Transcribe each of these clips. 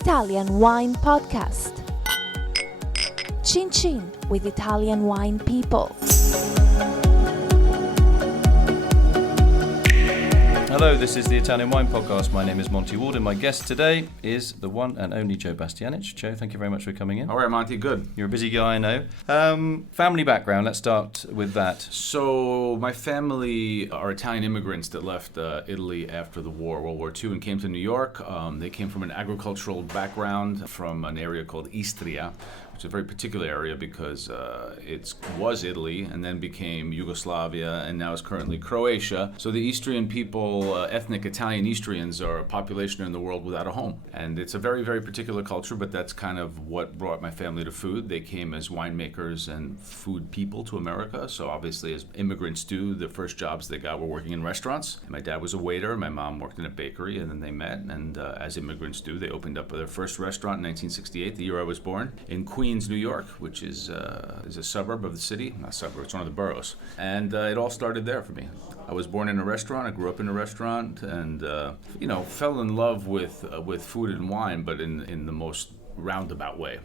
Italian Wine Podcast. Chin Chin with Italian wine people. Hello, this is the Italian Wine Podcast. My name is Monty Waldin. My guest today is the one and only Joe Bastianich. Joe, thank you very much for coming in. All right, Monty, good. You're a busy guy, I know. Family background, let's start with that. So my family are Italian immigrants that left Italy after the war, World War II, and came to New York. They came from an agricultural background from an area called Istria, which is a very particular area because it was Italy and then became Yugoslavia and now is currently Croatia. So the Istrian people, ethnic Italian Istrians, are a population in the world without a home. And it's a very, very particular culture, but that's kind of what brought my family to food. They came as winemakers and food people to America. So obviously, as immigrants do, the first jobs they got were working in restaurants. My dad was a waiter, my mom worked in a bakery, and then they met. And as immigrants do, they opened up their first restaurant in 1968, the year I was born, in Queens, New York, which is a suburb of the city. Not suburb, it's one of the boroughs. And it all started there for me. I was born in a restaurant, I grew up in a restaurant, and fell in love with food and wine, but in the most roundabout way,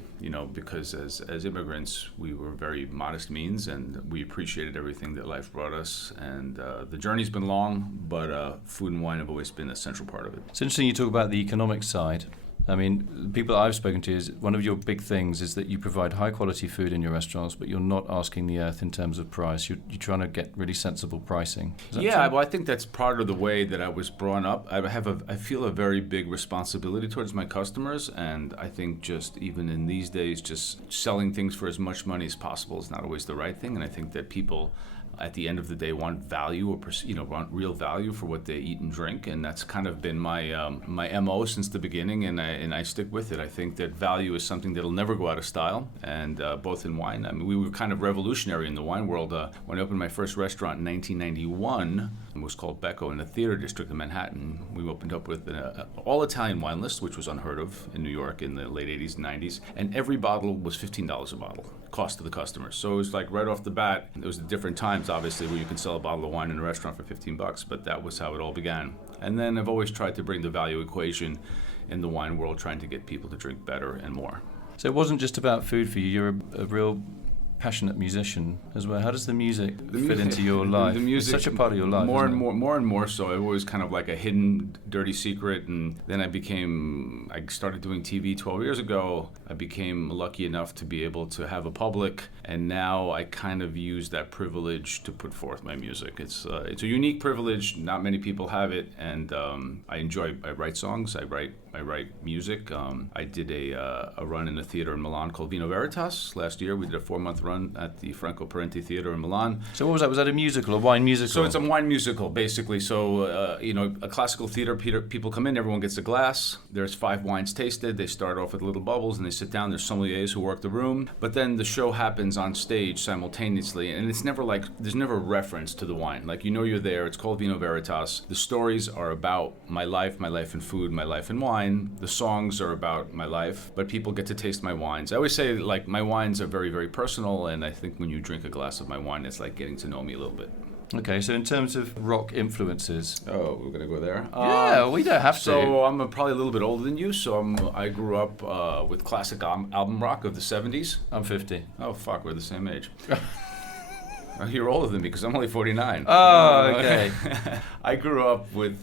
because as immigrants, we were very modest means, and we appreciated everything that life brought us. And the journey's been long, but food and wine have always been a central part of it. It's interesting you talk about the economic side. I mean, the people I've spoken to, is one of your big things is that you provide high quality food in your restaurants, but you're not asking the earth in terms of price. You're trying to get really sensible pricing. Yeah, well, I think that's part of the way that I was brought up. I feel a very big responsibility towards my customers, and I think just even in these days, just selling things for as much money as possible is not always the right thing. And I think that people, at the end of the day, want value or want real value for what they eat and drink, and that's kind of been my MO since the beginning, and I stick with it. I think that value is something that'll never go out of style, and both in wine. I mean, we were kind of revolutionary in the wine world. When I opened my first restaurant in 1991, it was called Becco in the Theater District of Manhattan. We opened up with an all-Italian wine list, which was unheard of in New York in the late 80s and 90s, and every bottle was $15 a bottle, cost to the customer. So it was like right off the bat, it was a different times, obviously, where you can sell a bottle of wine in a restaurant for $15, but that was how it all began. And then I've always tried to bring the value equation in the wine world, trying to get people to drink better and more. So it wasn't just about food for you. You're a real passionate musician as well. How does the music fit into your life? The music, it's such a part of your life. More and more so. It was kind of like a hidden, dirty secret. And then I started doing TV 12 years ago. I became lucky enough to be able to have a public, and now I kind of use that privilege to put forth my music. It's a unique privilege. Not many people have it, and I write songs. I write music. I did a run in a theater in Milan called Vino Veritas last year. We did a 4-month run at the Franco Parenti Theater in Milan. So what was that? Was that a musical, a wine musical? So it's a wine musical, basically. So, a classical theater, people come in, everyone gets a glass. There's 5 wines tasted. They start off with little bubbles, and they sit down. There's sommeliers who work the room. But then the show happens on stage simultaneously, and it's never there's never reference to the wine. You're there. It's called Vino Veritas. The stories are about my life in food, my life in wine. The songs are about my life, but people get to taste my wines. I always say, my wines are very, very personal, and I think when you drink a glass of my wine, it's like getting to know me a little bit. Okay, so in terms of rock influences... Oh, we're going to go there? Yeah, we don't have to. So I'm probably a little bit older than you, so I grew up with classic album rock of the 70s. I'm 50. Oh, fuck, we're the same age. You're older than me because I'm only 49. Oh, okay. I grew up with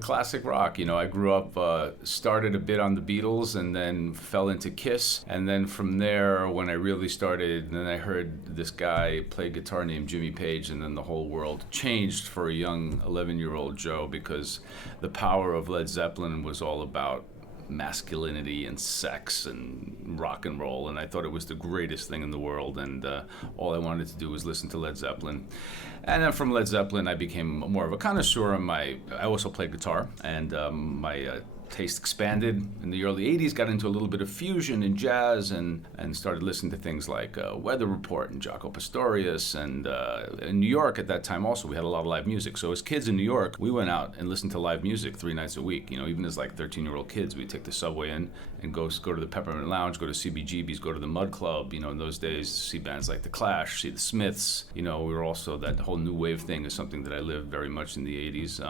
classic rock. I grew up, started a bit on the Beatles and then fell into Kiss. And then from there, when I really started, then I heard this guy play guitar named Jimmy Page, and then the whole world changed for a young 11-year-old Joe, because the power of Led Zeppelin was all about masculinity and sex and rock and roll, and I thought it was the greatest thing in the world, and all I wanted to do was listen to Led Zeppelin. And then from Led Zeppelin, I became more of a connoisseur. I also played guitar, and my taste expanded in the early 80s, got into a little bit of fusion and jazz, and started listening to things like Weather Report and Jaco Pastorius. And in New York at that time also, we had a lot of live music. So as kids in New York, we went out and listened to live music 3 nights a week. Even as 13-year-old kids, we'd take the subway in and go to the Peppermint Lounge, go to CBGB's, go to the Mud Club. In those days, see bands like The Clash, see the Smiths. We were also, that whole new wave thing is something that I lived very much in the 80s.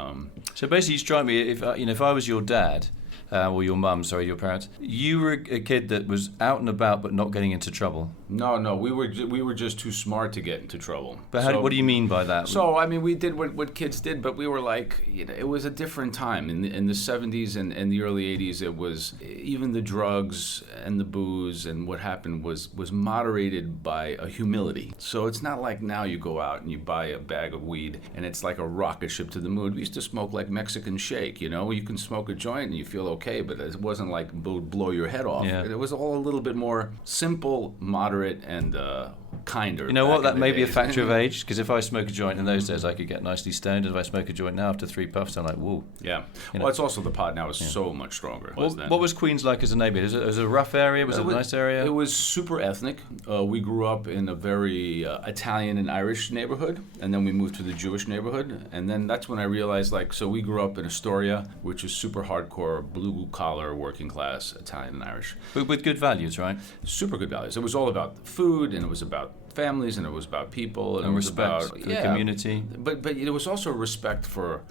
So basically, you strike me, if I was your dad, or your mum, sorry, your parents. You were a kid that was out and about but not getting into trouble. No, we were just too smart to get into trouble. But what do you mean by that? So, I mean, we did what kids did, but we were like, it was a different time. In the 70s and the early 80s, it was, even the drugs and the booze and what happened was moderated by a humility. So it's not like now you go out and you buy a bag of weed and it's like a rocket ship to the moon. We used to smoke like Mexican shake, you know? You can smoke a joint and you feel okay, but it wasn't like blow your head off. Yeah. It was all a little bit more simple, moderate, and kinder. You know what? That may be a factor of age, because if I smoke a joint in those days, I could get nicely stoned. If I smoke a joint now after 3 puffs, I'm like, whoa. Yeah. Well, it's also the pot now is so much stronger. What was Queens like as a neighborhood? Was it a rough area? Was it a nice area? It was super ethnic. We grew up in a very Italian and Irish neighborhood, and then we moved to the Jewish neighborhood. And then that's when I realized, so we grew up in Istria, which is super hardcore, blue-collar, working class, Italian and Irish. But with good values, right? Super good values. It was all about food, and it was about families, and it was about people, and it was respect about for the community. But it was also respect for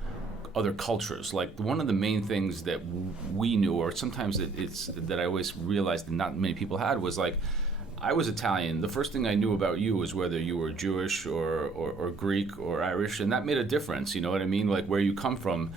other cultures. Like, one of the main things that we knew, or sometimes that I always realized that not many people had, was like, I was Italian. The first thing I knew about you was whether you were Jewish or Greek or Irish, and that made a difference. You know what I mean? Like, where you come from.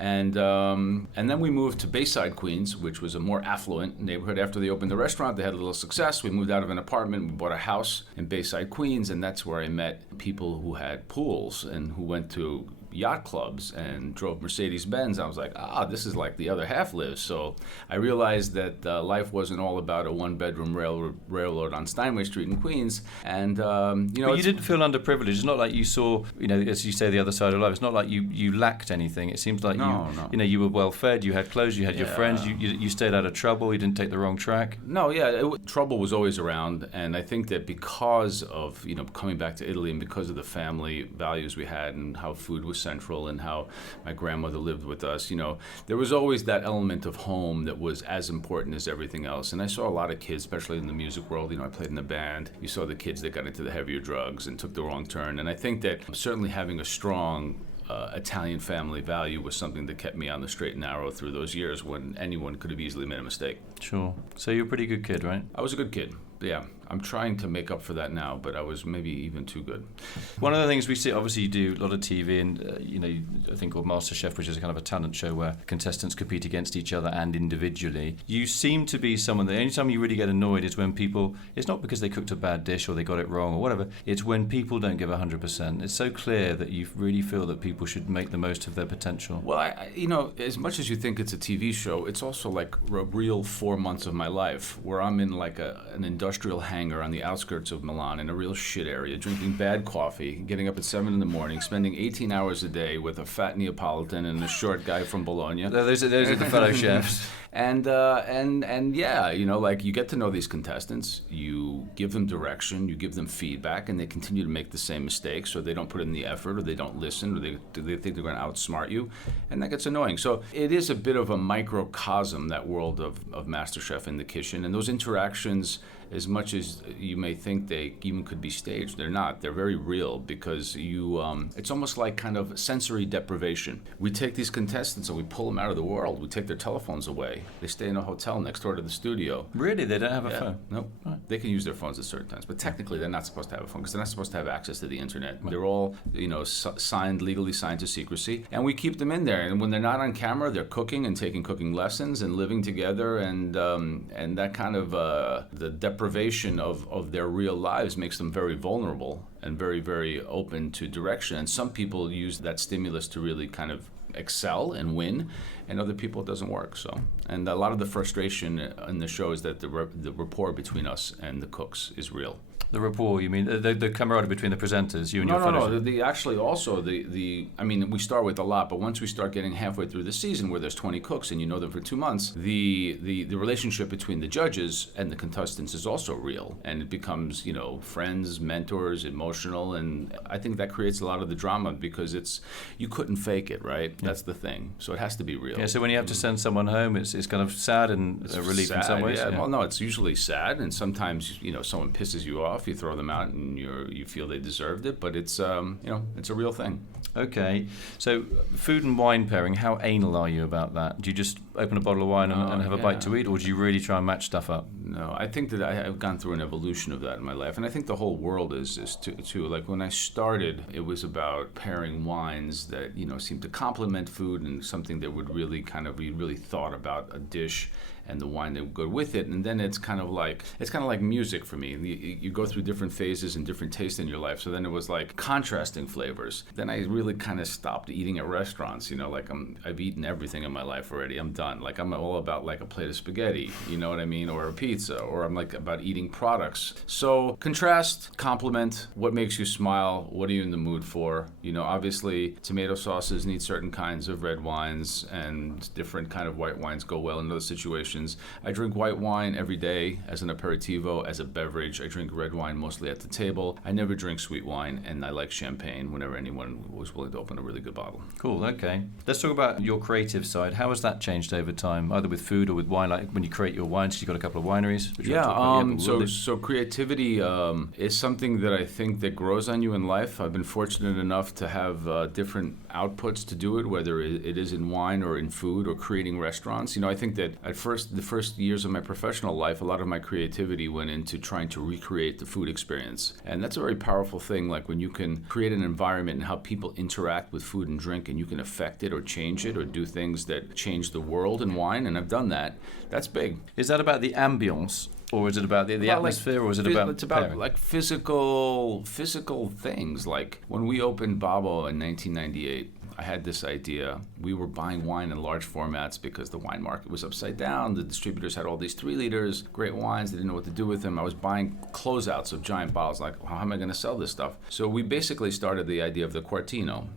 And then we moved to Bayside, Queens, which was a more affluent neighborhood. After they opened the restaurant, they had a little success. We moved out of an apartment. We bought a house in Bayside, Queens, and that's where I met people who had pools and who went to yacht clubs and drove Mercedes-Benz. I was like, this is like the other half lives. So I realized that life wasn't all about a one-bedroom railroad on Steinway Street in Queens. And, But you didn't feel underprivileged. It's not like you saw, as you say, the other side of life. It's not like you lacked anything. It seems like you were well-fed, you had clothes, you had your friends, you stayed out of trouble, you didn't take the wrong track. No, yeah, trouble was always around. And I think that because of, coming back to Italy and because of the family values we had and how food was central and how my grandmother lived with us, there was always that element of home that was as important as everything else. And I saw a lot of kids, especially in the music world, I played in a band. You saw the kids that got into the heavier drugs and took the wrong turn. And I think that certainly having a strong Italian family value was something that kept me on the straight and narrow through those years when anyone could have easily made a mistake. Sure. So you're a pretty good kid, right? I was a good kid. Yeah, I'm trying to make up for that now, but I was maybe even too good. One of the things we see, obviously you do a lot of TV and, a thing called MasterChef, which is a kind of a talent show where contestants compete against each other and individually. You seem to be someone that any time you really get annoyed is when people, it's not because they cooked a bad dish or they got it wrong or whatever, it's when people don't give 100%. It's so clear that you really feel that people should make the most of their potential. Well, I as much as you think it's a TV show, it's also like a real 4 months of my life where I'm in like an industrial hangar on the outskirts of Milan in a real shit area, drinking bad coffee, getting up at 7 in the morning, spending 18 hours a day with a fat Neapolitan and a short guy from Bologna. Those are the fellow chefs. And yeah, you get to know these contestants, you give them direction, you give them feedback, and they continue to make the same mistakes, or they don't put in the effort, or they don't listen, or they think they're going to outsmart you, and that gets annoying. So it is a bit of a microcosm, that world of MasterChef in the kitchen, and those interactions, as much as you may think they even could be staged, they're not. They're very real because it's almost like kind of sensory deprivation. We take these contestants and we pull them out of the world. We take their telephones away. They stay in a hotel next door to the studio. Really? They don't have a phone? Nope. Right. They can use their phones at certain times, but technically they're not supposed to have a phone because they're not supposed to have access to the internet. Right. They're all, legally signed to secrecy, and we keep them in there. And when they're not on camera, they're cooking and taking cooking lessons and living together, and that kind of the deprivation of their real lives makes them very vulnerable and very, very open to direction. And some people use that stimulus to really kind of excel and win, and other people it doesn't work. So, and a lot of the frustration in the show is that the rapport between us and the cooks is real. The rapport, you mean the camaraderie between the presenters, you and your fellow? No. Actually, also I mean, we start with a lot, but once we start getting halfway through the season, where there's 20 cooks and you know them for 2 months, the relationship between the judges and the contestants is also real, and it becomes friends, mentors, emotional, and I think that creates a lot of the drama because you couldn't fake it, right? Yeah. That's the thing. So it has to be real. Yeah. So when you have to send someone home, it's kind of sad and a relief in some ways. Yeah. Well, no, it's usually sad, and sometimes someone pisses you off. You throw them out, and you feel they deserved it, but it's it's a real thing. Okay, so food and wine pairing, how anal are you about that? Do you just open a bottle of wine and have a bite to eat, or do you really try and match stuff up? No, I think that I've gone through an evolution of that in my life, and I think the whole world is too. Like when I started, it was about pairing wines that seemed to complement food and something that would really we really thought about a dish and the wine that would go with it. And then it's kind of like music for me. You go through different phases and different tastes in your life. So then it was like contrasting flavors. Then I really kind of stopped eating at restaurants. I've eaten everything in my life already. I'm done. Like I'm all about like a plate of spaghetti, you know what I mean, or a pizza, or I'm like about eating products. So contrast, complement, what makes you smile, what are you in the mood for? Obviously tomato sauces need certain kinds of red wines, and different kind of white wines go well in other situations. I drink white wine every day as an aperitivo, as a beverage. I drink red wine mostly at the table. I never drink sweet wine, and I like champagne whenever anyone was willing to open a really good bottle. Cool, okay. Let's talk about your creative side. How has that changed over time, either with food or with wine? Like when you create your wines, you've got a couple of wineries. So creativity is something that I think that grows on you in life. I've been fortunate enough to have different outputs to do it, whether it is in wine or in food or creating restaurants. I think that at the first years of my professional life, a lot of my creativity went into trying to recreate the food experience. And that's a very powerful thing, like when you can create an environment and how people interact with food and drink, and you can affect it or change it or do things that change the world in wine, and I've done that. That's big. Is that about the ambience? Or is it about the atmosphere, or is it about... It's about pairing? Like physical things. Like when we opened Babbo in 1998, I had this idea. We were buying wine in large formats because the wine market was upside down. The distributors had all these 3 liters, great wines. They didn't know what to do with them. I was buying closeouts of giant bottles. Like, how am I going to sell this stuff? So we basically started the idea of the quartino,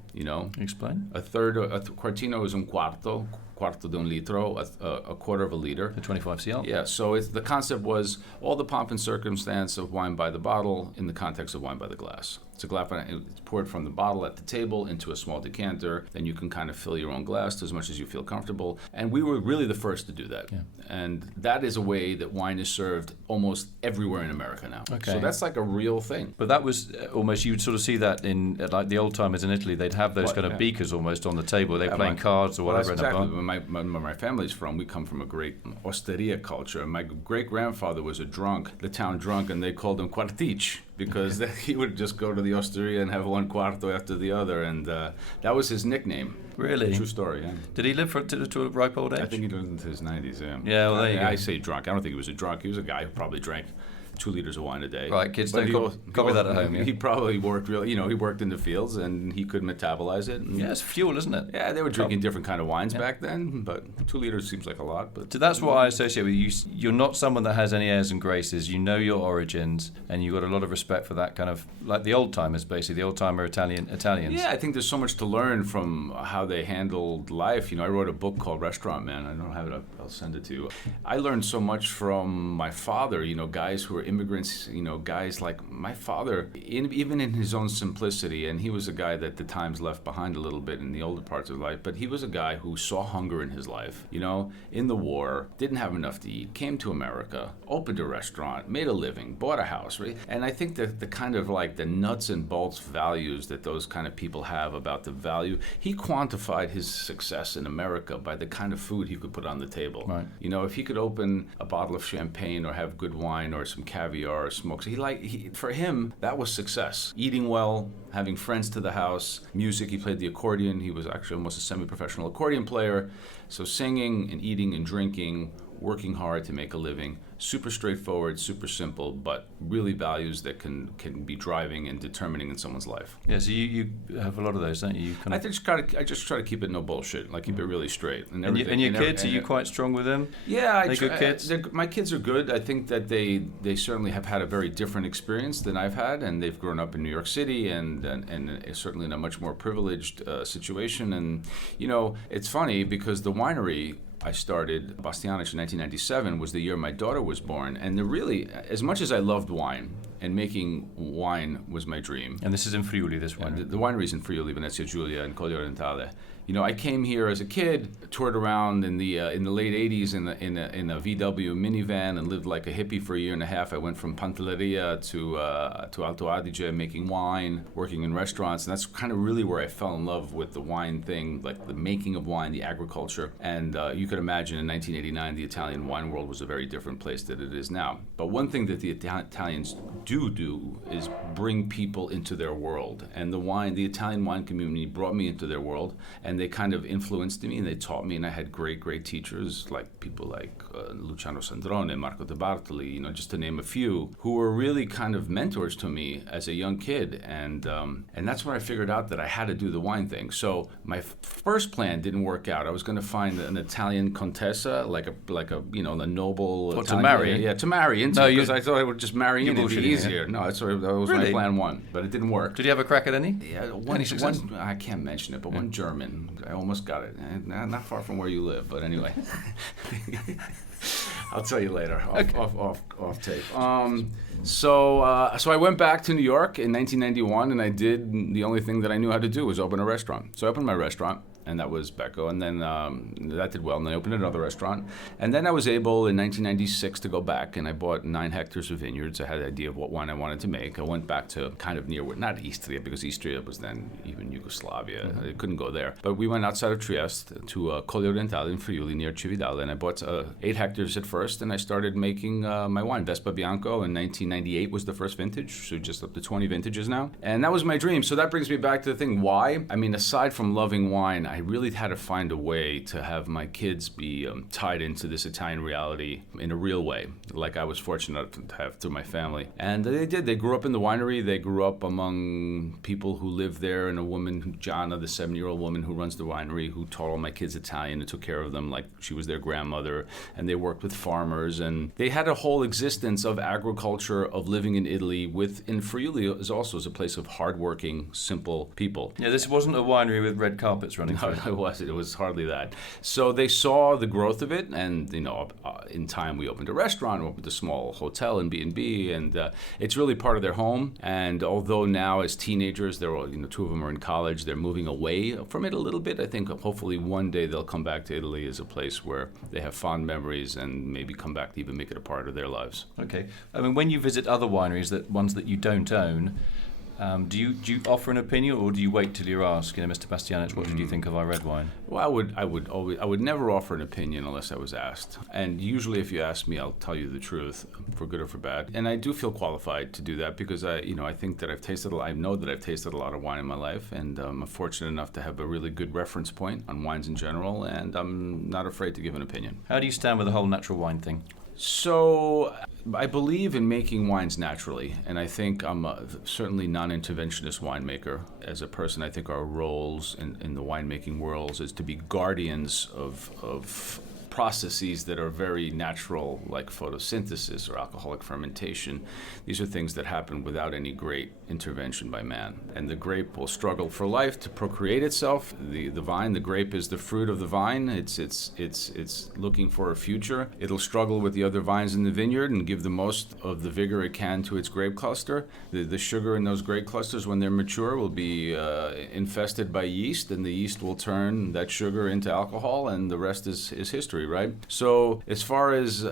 Explain. A quartino is un quarto di un litro, a quarter of a liter. The 25 cl? Yeah, so the concept was all the pomp and circumstance of wine by the bottle in the context of wine by the glass. It's a glass, it's poured from the bottle at the table into a small decanter. Then you can kind of fill your own glass to as much as you feel comfortable. And we were really the first to do that. Yeah. And that is a way that wine is served almost everywhere in America now. Okay. So that's like a real thing. But that was almost, you would sort of see that in like the old timers in Italy. They'd have those kind of beakers almost on the table. They're playing cards or whatever. That's exactly where my family's from. We come from a great osteria culture. My great-grandfather was a drunk, the town drunk, and they called him quartich, because he would just go to the osteria and have one quarto after the other, and that was his nickname. Really? True story, yeah. Did he live to a ripe old age? I think he lived into his 90s, yeah. Yeah, well, there you go. I say drunk. I don't think he was a drunk. He was a guy who probably drank 2 liters of wine a day. Right, kids don't copy that at home. Yeah? He probably worked he worked in the fields and he could metabolize it. Yeah, it's fuel, isn't it? Yeah, they were drinking different kind of wines back then, but 2 liters seems like a lot. But so that's what I associate with you. You're not someone that has any airs and graces. You know your origins, and you've got a lot of respect for that kind of, like the old timers, basically, the old timer Italians. Yeah, I think there's so much to learn from how they handled life. I wrote a book called Restaurant Man. I don't have it. I'll send it to you. I learned so much from my father. Guys who were immigrants. Guys like my father, even in his own simplicity, and he was a guy that the times left behind a little bit in the older parts of life, but he was a guy who saw hunger in his life, in the war, didn't have enough to eat, came to America, opened a restaurant, made a living, bought a house, right? And I think that the kind of like the nuts and bolts values that those kind of people have about the value, he quantified his success in America by the kind of food he could put on the table. Right. If he could open a bottle of champagne or have good wine or some caviar or smoke, for him, that was success. Eating well, having friends to the house, music. He played the accordion. He was actually almost a semi-professional accordion player. So singing and eating and drinking, working hard to make a living. Super straightforward, super simple, but really values that can be driving and determining in someone's life. Yeah, so you have a lot of those, don't you? I just try to keep it no bullshit, like keep it really straight. And your kids, are you quite strong with them? Yeah, good kids? My kids are good. I think that they certainly have had a very different experience than I've had, and they've grown up in New York City and certainly in a much more privileged situation. And, it's funny because the winery I started, Bastianich, in 1997, was the year my daughter was born. And as much as I loved wine, and making wine was my dream. And this is in Friuli, this winery? The winery is in Friuli Venezia Giulia and Colli Orientali. I came here as a kid, toured around in the late '80s in a VW minivan, and lived like a hippie for a year and a half. I went from Pantelleria to Alto Adige, making wine, working in restaurants, and that's kind of really where I fell in love with the wine thing, like the making of wine, the agriculture. And you could imagine in 1989, the Italian wine world was a very different place than it is now. But one thing that the Italians do is bring people into their world, and the Italian wine community brought me into their world, and they kind of influenced me, and they taught me, and I had great teachers, like people like Luciano Sandrone, Marco De Bartoli, just to name a few, who were really kind of mentors to me as a young kid, and that's when I figured out that I had to do the wine thing. So my first plan didn't work out. I was going to find an Italian contessa, like a a noble What, Italian, to marry? Yeah, to marry into, because I thought I would just marry in, it'd be easier. No, that was Really? my plan one, but it didn't work. Did you have a crack at any? Yeah, Any success? one, I can't mention it, but one German, I almost got it. Not far from where you live, but anyway. I'll tell you later, off tape. So I went back to New York in 1991, and I did the only thing that I knew how to do was open a restaurant. So I opened my restaurant, and that was Becco, and then that did well, and then I opened another restaurant. And then I was able, in 1996, to go back, and I bought 9 hectares of vineyards. I had an idea of what wine I wanted to make. I went back to kind of near, not Istria, because Istria was then even Yugoslavia. Mm-hmm. I couldn't go there. But we went outside of Trieste to Colli Orientali in Friuli, near Cividale, and I bought 8 hectares at first, and I started making my wine. Vespa Bianco in 1998 was the first vintage, so just up to 20 vintages now. And that was my dream. So that brings me back to the thing, why? I mean, aside from loving wine, I really had to find a way to have my kids be tied into this Italian reality in a real way, like I was fortunate to have through my family. And they did. They grew up in the winery. They grew up among people who lived there, and a woman, Gianna, the 70-year-old woman who runs the winery, who taught all my kids Italian and took care of them like she was their grandmother. And they worked with farmers, and they had a whole existence of agriculture, of living in Italy. In Friuli is a place of hardworking, simple people. Yeah, this wasn't a winery with red carpets running through. It was hardly that. So they saw the growth of it, and in time we opened a restaurant, opened a small hotel and B&B, and it's really part of their home. And although now as teenagers, they're all, 2 of them are in college, they're moving away from it a little bit. I think hopefully one day they'll come back to Italy as a place where they have fond memories and maybe come back to even make it a part of their lives. Okay. I mean, when you visit other wineries, ones that you don't own, do you offer an opinion, or do you wait till you're asked, Mr. Bastianich, what did you think of our red wine? Well, I would never offer an opinion unless I was asked. And usually, if you ask me, I'll tell you the truth, for good or for bad. And I do feel qualified to do that because I think that I know that I've tasted a lot of wine in my life, and I'm fortunate enough to have a really good reference point on wines in general, and I'm not afraid to give an opinion. How do you stand with the whole natural wine thing? So I believe in making wines naturally, and I think I'm certainly non-interventionist winemaker. As a person, I think our roles in the winemaking world is to be guardians of processes that are very natural, like photosynthesis or alcoholic fermentation. These are things that happen without any great intervention by man. And the grape will struggle for life to procreate itself. The vine, the grape is the fruit of the vine. It's looking for a future. It'll struggle with the other vines in the vineyard and give the most of the vigor it can to its grape cluster. The sugar in those grape clusters, when they're mature, will be infested by yeast, and the yeast will turn that sugar into alcohol, and the rest is history. Right? So as far as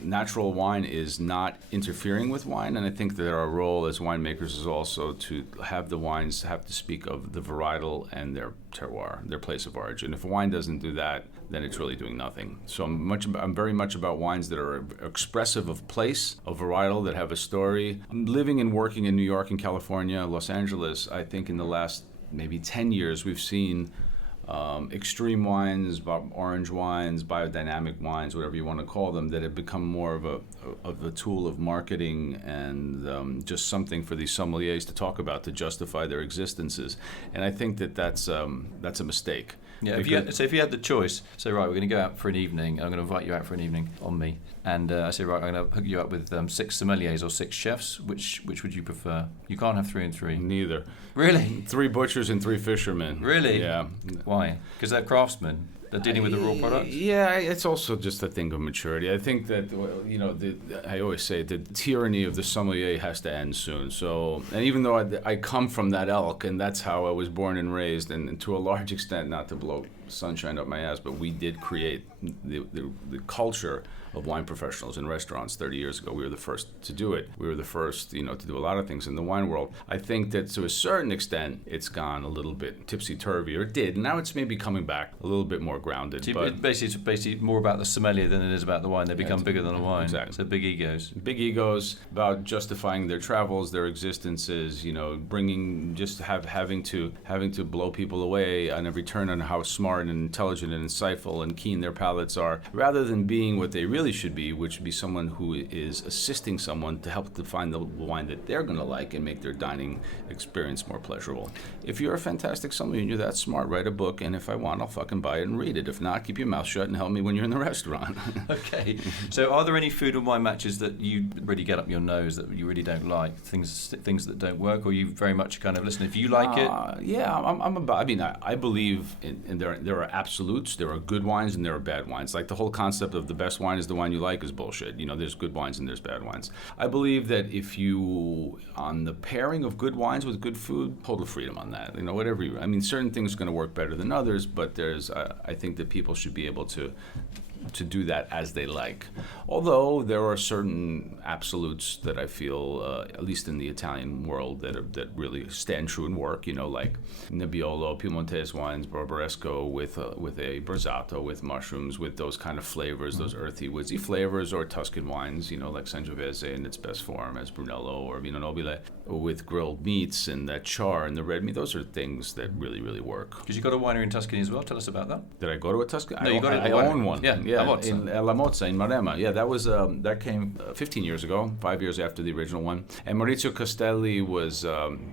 natural wine is not interfering with wine, and I think that our role as winemakers is also to have the wines have to speak of the varietal and their terroir, their place of origin. If a wine doesn't do that, then it's really doing nothing. So I'm very much about wines that are expressive of place, of varietal, that have a story. Living and working in New York and California, Los Angeles, I think in the last maybe 10 years we've seen extreme wines, orange wines, biodynamic wines, whatever you want to call them, that have become more of a tool of marketing and just something for these sommeliers to talk about to justify their existences. And I think that that's a mistake. Yeah, if you had the choice, say, right, we're going to go out for an evening, I'm going to invite you out for an evening on me, and I say, right, I'm going to hook you up with 6 sommeliers or 6 chefs, which would you prefer? You can't have 3 and 3. Neither. Really? 3 butchers and 3 fishermen. Really? Yeah. Why? Because they're craftsmen. They're dealing with the raw product? Yeah, it's also just a thing of maturity. I think that, I always say the tyranny of the sommelier has to end soon. So, and even though I come from that elk, and that's how I was born and raised, and to a large extent, not to blow sunshine up my ass, but we did create the culture of wine professionals in restaurants 30 years ago. We were the first to do it. We were the first, to do a lot of things in the wine world. I think that to a certain extent, it's gone a little bit tipsy-turvy, or it did. Now it's maybe coming back a little bit more grounded. So it's basically more about the sommelier than it is about the wine. They become bigger than the wine. Exactly. So big egos. Big egos about justifying their travels, their existences, bringing, just having to blow people away on every turn on how smart and intelligent and insightful and keen their palates are, rather than being what they really should be, which would be someone who is assisting someone to help to find the wine that they're going to like and make their dining experience more pleasurable. If you're a fantastic sommelier and you're that smart, write a book, and if I want, I'll fucking buy it and read it. If not, keep your mouth shut and help me when you're in the restaurant. Okay. So are there any food and wine matches that you really get up your nose, that you really don't like, things that don't work, or you very much kind of listen, if you like it? Yeah, I believe in there are absolutes, there are good wines and there are bad wines. Like the whole concept of the best wine is the wine you like is bullshit. There's good wines and there's bad wines. I believe that if you, on the pairing of good wines with good food, total freedom on that. Whatever certain things are going to work better than others, but I think that people should be able to do that as they like. Although there are certain absolutes that I feel, at least in the Italian world, that really stand true and work. Like Nebbiolo, Piemontese wines, Barbaresco with a Brazzato, with mushrooms, with those kind of flavors, those earthy, woodsy flavors, or Tuscan wines, like Sangiovese in its best form as Brunello or Vino Nobile, with grilled meats and that char and the red meat. Those are things that really, really work. Because you got a winery in Tuscany as well. Tell us about that. Did I go to a Tuscany? No, you got I own one. Yeah, in La Mozza in Maremma. Yeah, that was that came 15 years ago, 5 years after the original one. And Maurizio Castelli was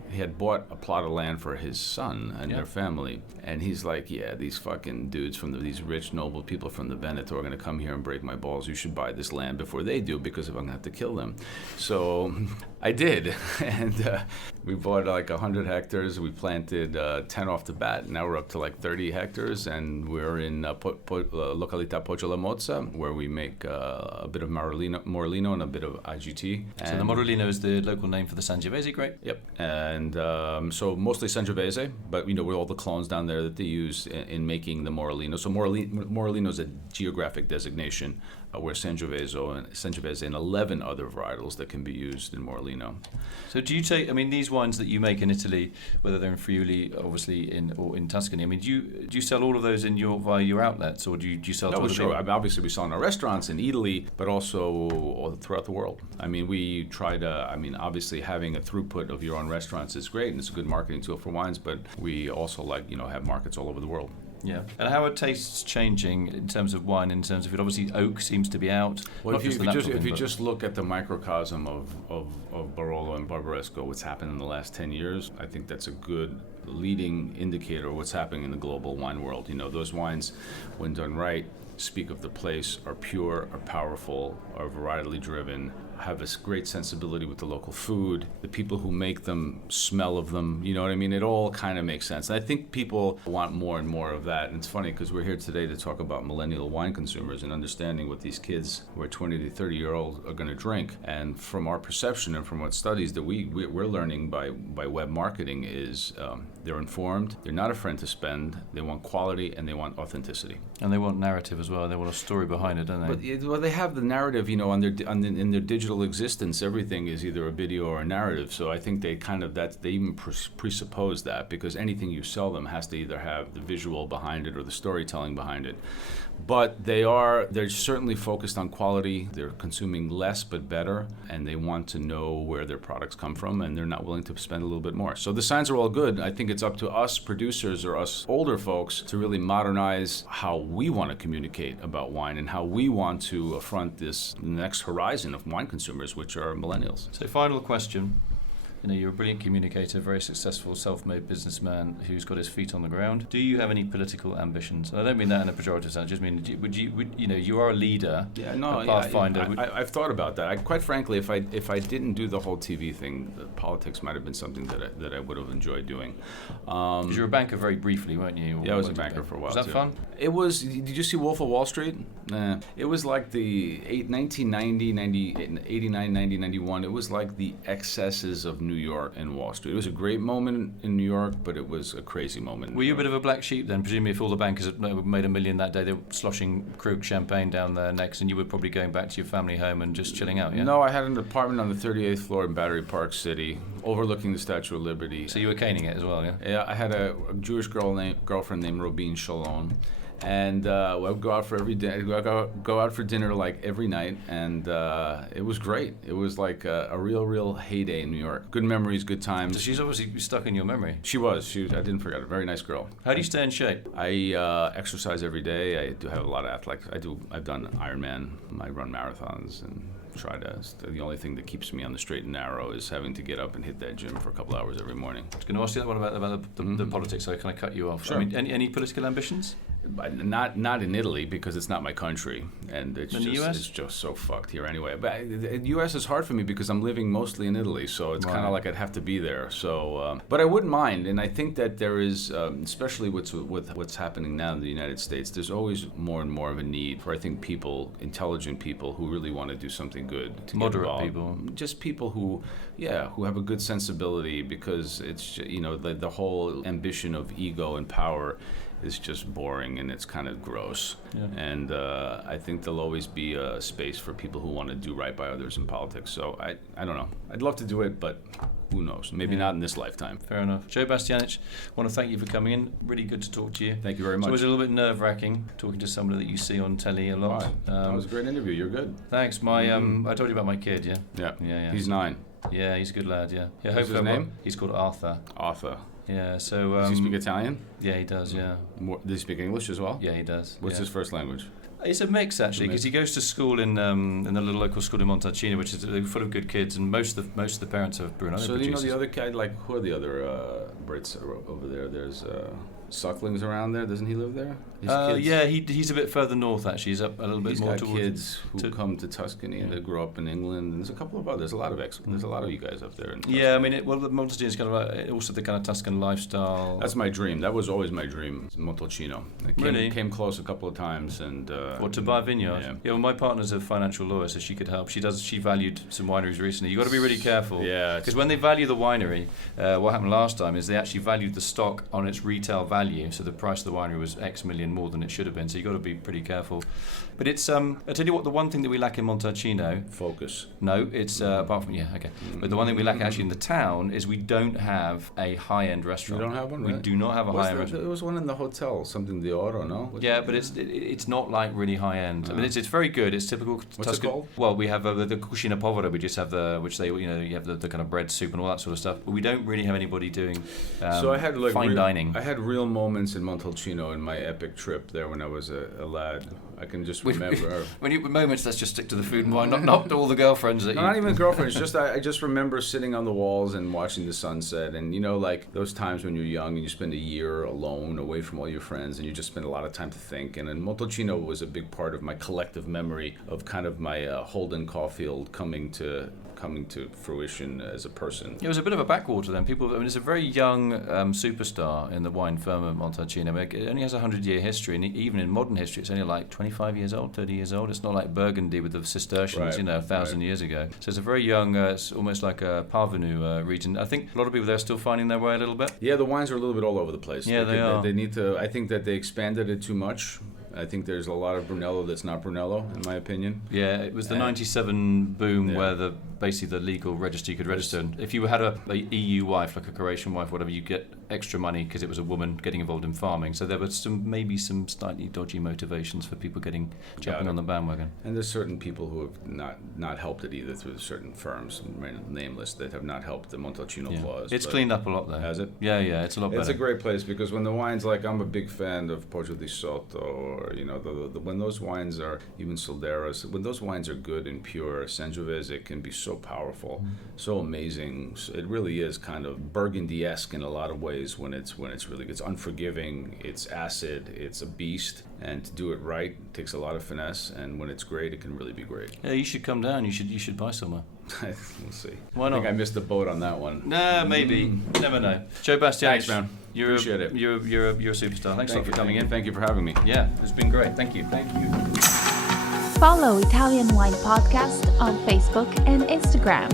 he had bought a plot of land for his son and their family, and he's like, yeah, these fucking dudes from these rich noble people from the Veneto are going to come here and break my balls. You should buy this land before they do, because if I'm going to have to kill them. So I did, and we bought like 100 hectares. We planted 10 off the bat. Now we're up to like 30 hectares, and we're in Località Poggio La Mozza, where we make a bit of Morellino and a bit of IGT. So the Morellino is the local name for the Sangiovese grape? Yep. And so mostly Sangiovese, but with all the clones down there that they use in making the Morellino. So Morellino is a geographic designation, where Sangiovese and 11 other varietals that can be used in Morellino. So do you take, these wines that you make in Italy, whether they're in Friuli, obviously, or in Tuscany, do you sell all of those via your outlets, or do you sell to other people? Obviously we sell in our restaurants in Italy, but also all throughout the world. We try to, obviously having a throughput of your own restaurants is great, and it's a good marketing tool for wines, but we also have markets all over the world. Yeah. And how are tastes changing in terms of wine, in terms of it? Obviously, oak seems to be out. Well, if you just look at the microcosm of Barolo and Barbaresco, what's happened in the last 10 years, I think that's a good leading indicator of what's happening in the global wine world. Those wines, when done right, speak of the place, are pure, are powerful, are varietally driven, have a great sensibility with the local food. The people who make them smell of them, It all kind of makes sense. And I think people want more and more of that. And it's funny because we're here today to talk about millennial wine consumers and understanding what these kids who are 20 to 30-year-olds are going to drink. And from our perception and from what studies that we're learning by web marketing is they're informed, they're not a friend to spend, they want quality, and they want authenticity. And they want narrative as well. They want a story behind it, don't they? But they have the narrative, in their digital existence. Everything is either a video or a narrative. So I think they even presuppose that, because anything you sell them has to either have the visual behind it or the storytelling behind it. But they're certainly focused on quality. They're consuming less but better, and they want to know where their products come from, and they're not willing to spend a little bit more. So the signs are all good. I think it's up to us producers or us older folks to really modernize how we want to communicate about wine and how we want to affront this next horizon of wine consumers, which are millennials. So final question. You're a brilliant communicator, very successful self-made businessman who's got his feet on the ground. Do you have any political ambitions? And I don't mean that in a pejorative sense. I just mean, you are a leader, a pathfinder. I've thought about that. Quite frankly, if I didn't do the whole TV thing, politics might have been something that I would have enjoyed doing. Because you were a banker very briefly, weren't you? Yeah, I was a banker for a while. Was that fun? It was. Did you see Wolf of Wall Street? It was like the 1990, 89, 90, 91. It was like the excesses of New York and Wall Street. It was a great moment in New York, but it was a crazy moment. Were you a bit of a black sheep then? Presumably if all the bankers had made $1 million that day, they were sloshing Krug champagne down their necks, and you were probably going back to your family home and just chilling out, yeah? No, I had an apartment on the 38th floor in Battery Park City, overlooking the Statue of Liberty. So you were caning it as well, yeah? Yeah, I had a Jewish girlfriend named Robin Shalom. And I would go out for go out for dinner like every night, and it was great. It was like a real heyday in New York. Good memories, good times. So she's obviously stuck in your memory. She was. I didn't forget her. Very nice girl. How do you stay in shape? I exercise every day. I do have a lot of athletics. I've done Ironman. I run marathons and try to. The only thing that keeps me on the straight and narrow is having to get up and hit that gym for a couple hours every morning. I was going to ask you that one about the politics. So I kind of cut you off. Sure. I mean, any political ambitions? Not in Italy, because it's not my country, and it's just so fucked here anyway. But the U.S. is hard for me because I'm living mostly in Italy, so it's kind of like I'd have to be there. So, but I wouldn't mind, and I think that there is, especially with what's happening now in the United States, there's always more and more of a need for, I think, intelligent people who really want to do something good. To moderate people, just people who have a good sensibility, because it's the whole ambition of ego and power is just boring, and it's kind of gross. Yeah. And I think there'll always be a space for people who want to do right by others in politics. So I don't know. I'd love to do it, but who knows? Maybe not in this lifetime. Fair enough. Joe Bastianich, I want to thank you for coming in. Really good to talk to you. Thank you very much. It's always a little bit nerve-wracking talking to somebody that you see on telly a lot. Right. That was a great interview. You're good. Thanks. I told you about my kid, yeah? Yeah. He's 9. Yeah, he's a good lad, yeah. What's his name? He's called Arthur. Arthur. Yeah, so... does he speak Italian? Yeah, he does, yeah. Does he speak English as well? Yeah, he does. What's his first language? It's a mix, actually, because he goes to school in a little local school in Montalcino, which is full of good kids, and most of the parents are Brunello So producers. do you know the other guy, like, who are the other Brits over there? There's Suckling's around there. Doesn't he live there? Yeah, he's a bit further north, actually. He's up a little bit more towards... He's got kids who come to Tuscany and they grew up in England. And there's a couple of others. There's a lot of you guys up there. Yeah, I mean, the Montalcino is kind of also the kind of Tuscan lifestyle. That's my dream. That was always my dream, Montalcino. Really? Came close a couple of times. And to buy a vineyard? Yeah, well, my partner's a financial lawyer, so she could help. She valued some wineries recently. You've got to be really careful. Yeah. Because when they value the winery, what happened last time is they actually valued the stock on its retail value, so the price of the winery was X million more than it should have been, so you've got to be pretty careful. But it's, I tell you what, the one thing that we lack in Montalcino... Focus. No, it's, apart from, okay. But the one thing we lack actually in the town is we don't have a high-end restaurant. You don't have one, We right? do not have a high-end restaurant. There was one in the hotel, something de Oro, no? Yeah, but it's not like really high-end. I mean, it's very good. It's typical Tuscan. What's it called? Well, we have the cucina povera. We just have you have the kind of bread soup and all that sort of stuff. But we don't really have anybody doing so I had fine dining. I had real moments in Montalcino in my epic trip there when I was a lad. I can just remember. When you moments, let's just stick to the food and wine, not all the girlfriends that you... Not even girlfriends. I just remember sitting on the walls and watching the sunset, and like those times when you're young and you spend a year alone, away from all your friends, and you just spend a lot of time to think. And Montalcino was a big part of my collective memory of kind of my Holden Caulfield coming to fruition as a person. It was a bit of a backwater then. It's a very young superstar in the wine firm of Montalcino. I mean, it only has a 100-year history, and even in modern history, it's only like 25 years old, 30 years old. It's not like Burgundy with the Cistercians, 1,000 years ago. So it's a very young, it's almost like a parvenu region. I think a lot of people there are still finding their way a little bit. Yeah, the wines are a little bit all over the place. Yeah, they are. They need to. I think that they expanded it too much. I think there's a lot of Brunello that's not Brunello, in my opinion. Yeah, it was the 97 boom where basically the legal register you could register. And if you had a EU wife, like a Croatian wife, whatever, you get extra money because it was a woman getting involved in farming. So there were maybe some slightly dodgy motivations for people jumping on the bandwagon. And there's certain people who have not helped it either through certain firms, nameless, that have not helped the Montalcino clause. It's cleaned up a lot though. Has it? Yeah, it's a lot better. It's a great place because when the wines, like I'm a big fan of Poggio di Sotto, or when those wines are, even Solderos, when those wines are good and pure, Sangiovese, it can be so powerful, so amazing. So it really is kind of Burgundy-esque in a lot of ways when it's really good. It's unforgiving, it's acid, it's a beast, and to do it right takes a lot of finesse, and when it's great, it can really be great. Yeah, you should come down. You should buy somewhere. We'll see. Why not? I think I missed the boat on that one. Nah, maybe. Never know. Joe Bastianich, Thanks, man. Appreciate it. You're a superstar. Thanks a lot for coming in. Thank you for having me. Yeah, it's been great. Thank you. Follow Italian Wine Podcast on Facebook and Instagram.